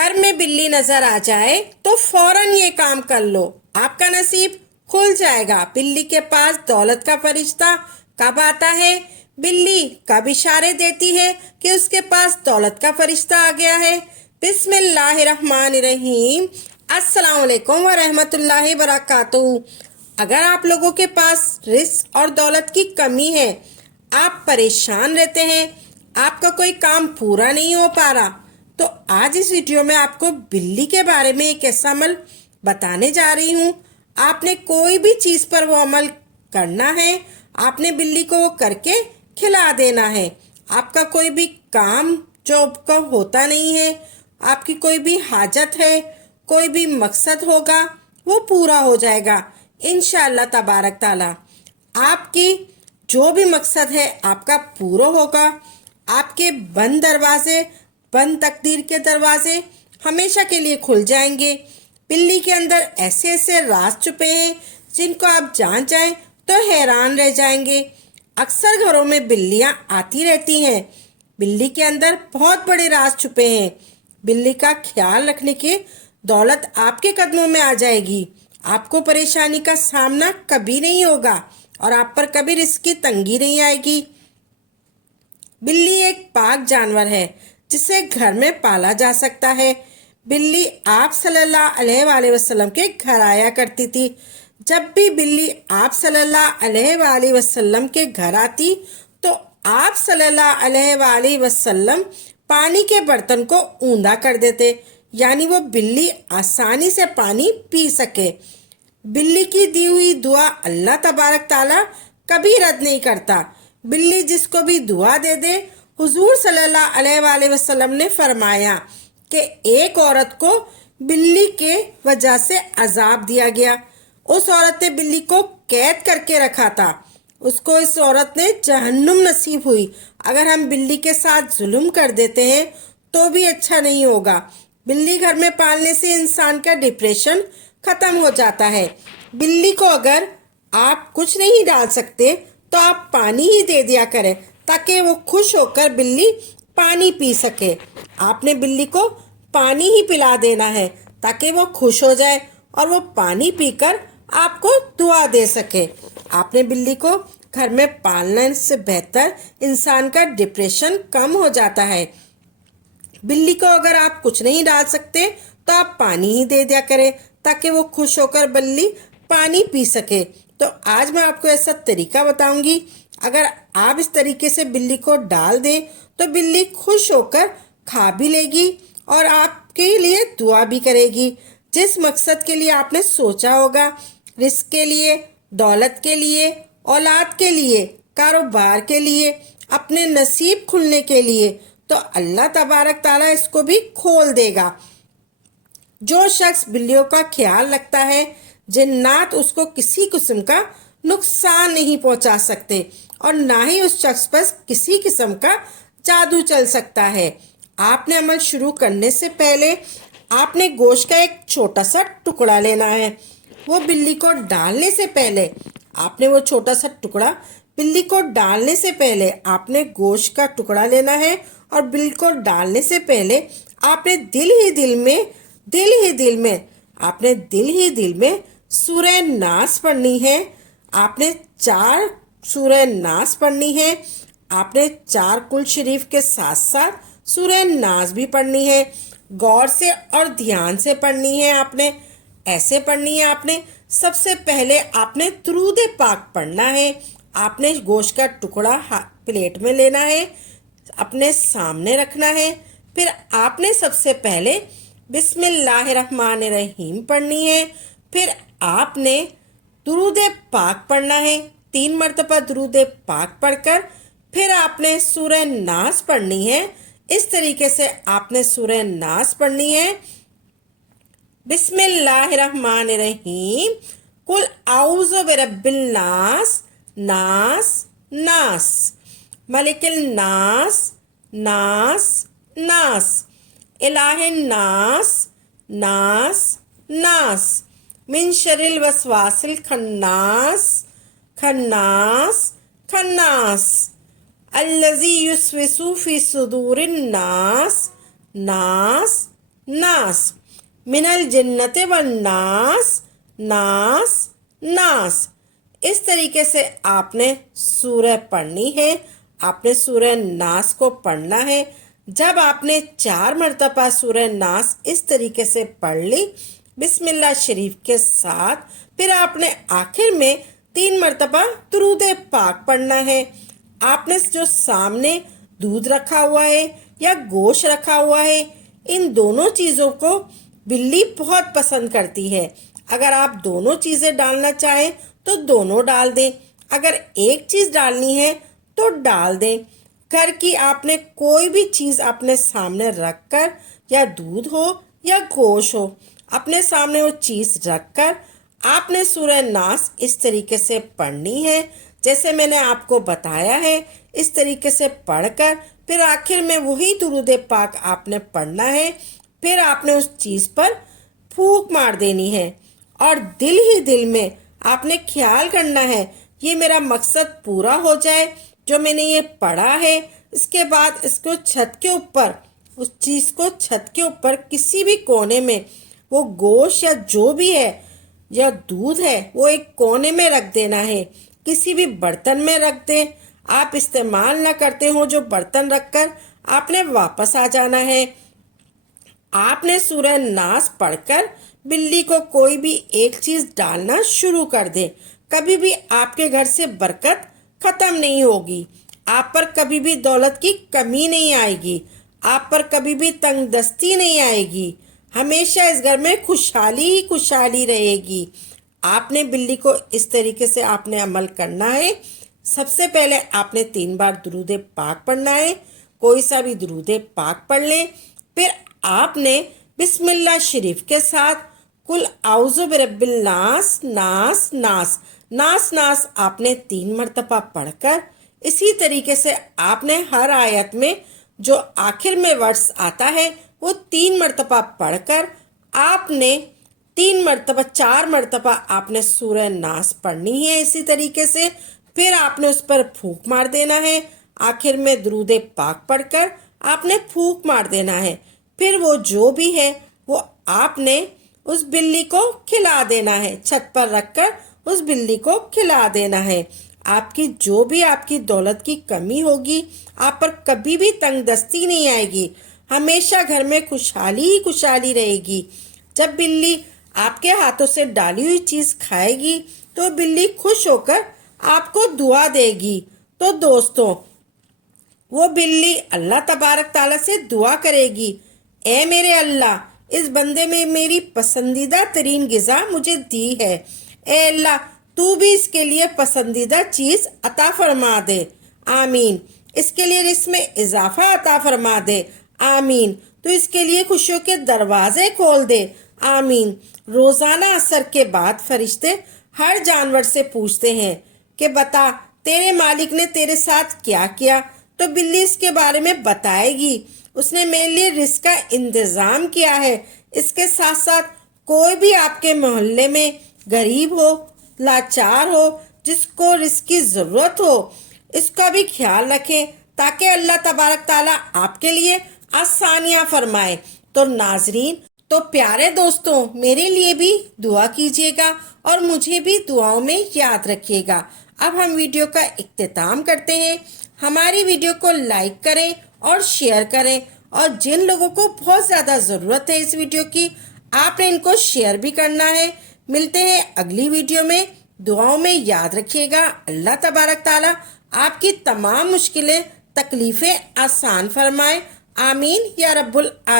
घर में बिल्ली नजर आ जाए तो फौरन ये काम कर लो, आपका नसीब खुल जाएगा। बिल्ली के पास दौलत का फरिश्ता कब आता है? बिल्ली कब इशारे देती है कि उसके पास दौलत का फरिश्ता आ गया है? बिस्मिल्लाहिर्रहमानिर्रहीम। अस्सलाम वालेकुम व रहमतुल्लाहि बरकातुहू। अगर आप लोगों के पास रिस्क और दौलत की कमी है, आप परेशान रहते हैं, आपका कोई काम पूरा नहीं हो पा रहा, तो आज इस वीडियो में आपको बिल्ली के बारे में एक ऐसा अमल बताने जा रही हूँ। आपने कोई भी चीज़ पर वो अमल करना है, आपने बिल्ली को वो करके खिला देना है। आपका कोई भी काम जो आपका होता नहीं है, आपकी कोई भी हाजत है, कोई भी मकसद होगा, वो पूरा हो जाएगा इंशाअल्लाह तबारक ताला। आपकी जो भी मकसद है आपका पूरा होगा। आपके बंद दरवाजे, बंद तकदीर के दरवाजे हमेशा के लिए खुल जाएंगे। बिल्ली के अंदर ऐसे ऐसे राज छुपे हैं जिनको आप जान जाएं तो हैरान रह जाएंगे। अक्सर घरों में बिल्लियां आती रहती हैं। बिल्ली के अंदर बहुत बड़े राज छुपे हैं। बिल्ली का ख्याल रखने की दौलत आपके कदमों में आ जाएगी। आपको परेशानी का सामना कभी नहीं होगा और आप पर कभी रिस्क की तंगी नहीं आएगी। बिल्ली एक पाक जानवर है जिसे घर में पाला जा सकता है। बिल्ली आप सल्लल्लाहु अलैहि वसल्लम के घर आया करती थी। जब भी बिल्ली आप सल्लल्लाहु अलैहि वसल्लम के घर आती तो आप सल्लल्लाहु अलैहि वसल्लम पानी के बर्तन को ऊंधा कर देते, यानी वो बिल्ली आसानी से पानी पी सके। बिल्ली की दी हुई दुआ अल्लाह तबारक ताला कभी रद्द नहीं करता। बिल्ली जिसको भी दुआ दे दे, हुजूर सल्लल्लाहु अलैहि वसल्लम ने फरमाया कि एक औरत को बिल्ली के वजह से अजाब दिया गया। उस औरत ने बिल्ली को कैद करके रखा था, उसको इस औरत ने जहन्नुम नसीब हुई। अगर हम बिल्ली के साथ जुल्म कर देते हैं तो भी अच्छा नहीं होगा। बिल्ली घर में पालने से इंसान का डिप्रेशन खत्म हो जाता है। बिल्ली को अगर आप कुछ नहीं डाल सकते तो आप पानी ही दे दिया करें ताकि वो खुश होकर बिल्ली पानी पी सके। आपने बिल्ली को पानी ही पिला देना है ताकि वो खुश हो जाए और वो पानी पीकर आपको दुआ दे सके। आपने बिल्ली को घर में पालने से बेहतर इंसान का डिप्रेशन कम हो जाता है। बिल्ली को अगर आप कुछ नहीं डाल सकते तो आप पानी ही दे दिया करें ताकि वो खुश होकर बिल्ली पानी पी सके। तो आज मैं आपको ऐसा तरीका बताऊंगी, अगर आप इस तरीके से बिल्ली को डाल दें तो बिल्ली खुश होकर खा भी लेगी और आपके लिए दुआ भी करेगी। जिस मकसद के लिए आपने सोचा होगा, रिस्क के लिए, दौलत के लिए, औलाद के लिए, कारोबार के लिए, अपने नसीब खुलने के लिए, तो अल्लाह तबारक ताला इसको भी खोल देगा। जो शख्स बिल्लियों का ख्याल रखता है, जिन्नात उसको किसी किस्म का नुकसान नहीं पहुंचा सकते और ना ही उस शख्स पर किसी किस्म का जादू चल सकता है। आपने अमल शुरू करने से पहले आपने गोश्त का एक छोटा सा टुकड़ा लेना है। वो बिल्ली को डालने से पहले आपने वो छोटा सा टुकड़ा बिल्ली को डालने से पहले आपने गोश्त का टुकड़ा लेना है और बिल्ली को डालने से पहले आपने दिल ही दिल में सूरह नास पढ़नी है। आपने 4 सूरह नास पढ़नी है। आपने 4 कुल शरीफ के साथ साथ सूरह नास भी पढ़नी है। गौर से और ध्यान से पढ़नी है। आपने ऐसे पढ़नी है। आपने सबसे पहले आपने दुरूद पाक पढ़ना है। आपने गोश्त का टुकड़ा प्लेट में लेना है, अपने सामने रखना है। फिर आपने सबसे पहले बिस्मिल्लाहिर्रहमानिर्रहीम पढ़नी है। फिर आपने दुरूद पाक पढ़ना है, 3 मरतबा दुरूद पाक पढ़कर फिर आपने सूरह नास पढ़नी है। इस तरीके से आपने सूरह नास पढ़नी है। बिस्मिल्लाहिर्रहमानिर्रहीम, कुल आऊज़ु बिरब्बिल नास, नास नास, मलिकिल नास, नास नास, इलाहिन नास, नास नास, मिन शर्रिल वसवासिल खन्नास, खन्नास खन्नास, अल्लज़ी युस्विसु फी सुदूरिन नास, नास नास, मिनल जिन्नते व नास, नास, नास। इस तरीके से आपने सूरह पढ़नी है। आपने सूरह नास को पढ़ना है। जब आपने 4 मरतबा सूरह नास इस तरीके से पढ़ ली बिस्मिल्लाह शरीफ के साथ, फिर आपने आखिर में 3 मरतबा दुरूद पाक पढ़ना है। आपने जो सामने दूध रखा हुआ है या गोश्त रखा हुआ है, इन दोनों चीज़ों को बिल्ली बहुत पसंद करती है। अगर आप दोनों चीज़ें डालना चाहें तो दोनों डाल दें, अगर एक चीज़ डालनी है तो डाल दें। घर की आपने कोई भी चीज़ अपने सामने रखकर, या दूध हो या गोश्त हो, अपने सामने वो चीज़ रखकर आपने सूरह नास इस तरीके से पढ़नी है जैसे मैंने आपको बताया है। इस तरीके से पढ़कर फिर आखिर में वही दुरूद पाक आपने पढ़ना है। फिर आपने उस चीज़ पर फूंक मार देनी है और दिल ही दिल में आपने ख्याल करना है ये मेरा मकसद पूरा हो जाए जो मैंने ये पढ़ा है। इसके बाद इसको छत के ऊपर, उस चीज़ को छत के ऊपर किसी भी कोने में, वो गोश्त या जो भी है या दूध है वो एक कोने में रख देना है। किसी भी बर्तन में रख दें। आप इस्तेमाल ना करते हो जो बर्तन रखकर आपने वापस आ जाना है। आपने सूरह नास पढ़कर बिल्ली को कोई भी एक चीज़ डालना शुरू कर दे। कभी भी आपके घर से बरकत ख़त्म नहीं होगी। आप पर कभी भी दौलत की कमी नहीं आएगी। आप पर कभी भी तंगदस्ती नहीं आएगी। हमेशा इस घर में खुशहाली ही खुशहाली रहेगी। आपने बिल्ली को इस तरीके से आपने अमल करना है। सबसे पहले आपने 3 बार दुरूद पाक पढ़ना है। कोई सा भी दुरूद पाक पढ़ लें। फिर आपने बिस्मिल्लाह शरीफ के साथ कुल आउज़ु बिरब्बिल नास, नास, नास, नास, नास आपने 3 मरतबा पढ़कर इसी तरीके से आपने हर आयत में जो आखिर में वर्ड्स आता है वो 3 मरतबा पढ़कर आपने 3 मरतबा 4 मरतबा आपने सूरह नास पढ़नी है इसी तरीके से। फिर आपने उस पर फूंक मार देना है। आखिर में दुरूद पाक पढ़कर आपने फूंक मार देना है। फिर वो जो भी है वो आपने उस बिल्ली को खिला देना है। छत पर रखकर उस बिल्ली को खिला देना है। आपकी जो भी आपकी दौलत की कमी होगी, आप पर कभी भी तंगदस्ती नहीं आएगी। हमेशा घर में खुशहाली ही खुशहाली रहेगी। जब बिल्ली आपके हाथों से डाली हुई चीज़ खाएगी तो बिल्ली खुश होकर आपको दुआ देगी। तो दोस्तों, वो बिल्ली अल्लाह तबारक ताला से दुआ करेगी, ए मेरे अल्लाह, इस बंदे में मेरी पसंदीदा तरीन ग़िज़ा मुझे दी है। ए अल्लाह, तू भी इसके लिए पसंदीदा चीज़ अता फरमा दे। आमीन। इसके लिए रिस्क में इजाफा अता फरमा दे। आमीन। तो इसके लिए खुशियों के दरवाजे खोल दे। आमीन। रोज़ाना असर के बाद फरिश्ते हर जानवर से पूछते हैं कि बता तेरे मालिक ने तेरे साथ क्या किया। तो बिल्ली इसके बारे में बताएगी, उसने मेरे लिए रिस्क का इंतज़ाम किया है। इसके साथ साथ कोई भी आपके मोहल्ले में गरीब हो, लाचार हो, जिसको रिस्क की ज़रूरत हो, इसका भी ख्याल रखें ताकि अल्लाह तबारक ताला आपके लिए आसानियाँ फरमाए। तो नाजरीन, तो प्यारे दोस्तों, मेरे लिए भी दुआ कीजिएगा और मुझे भी दुआओं में याद रखिएगा। अब हम वीडियो का इख्तिताम करते हैं। हमारी वीडियो को लाइक करें और शेयर करें, और जिन लोगों को बहुत ज़्यादा ज़रूरत है इस वीडियो की, आपने इनको शेयर भी करना है। मिलते हैं अगली वीडियो में। दुआओं में याद रखिएगा। अल्लाह तबारक ताला आपकी तमाम मुश्किलें, तकलीफ़ें आसान फरमाए। आमीन या रब्बुल आलमीन।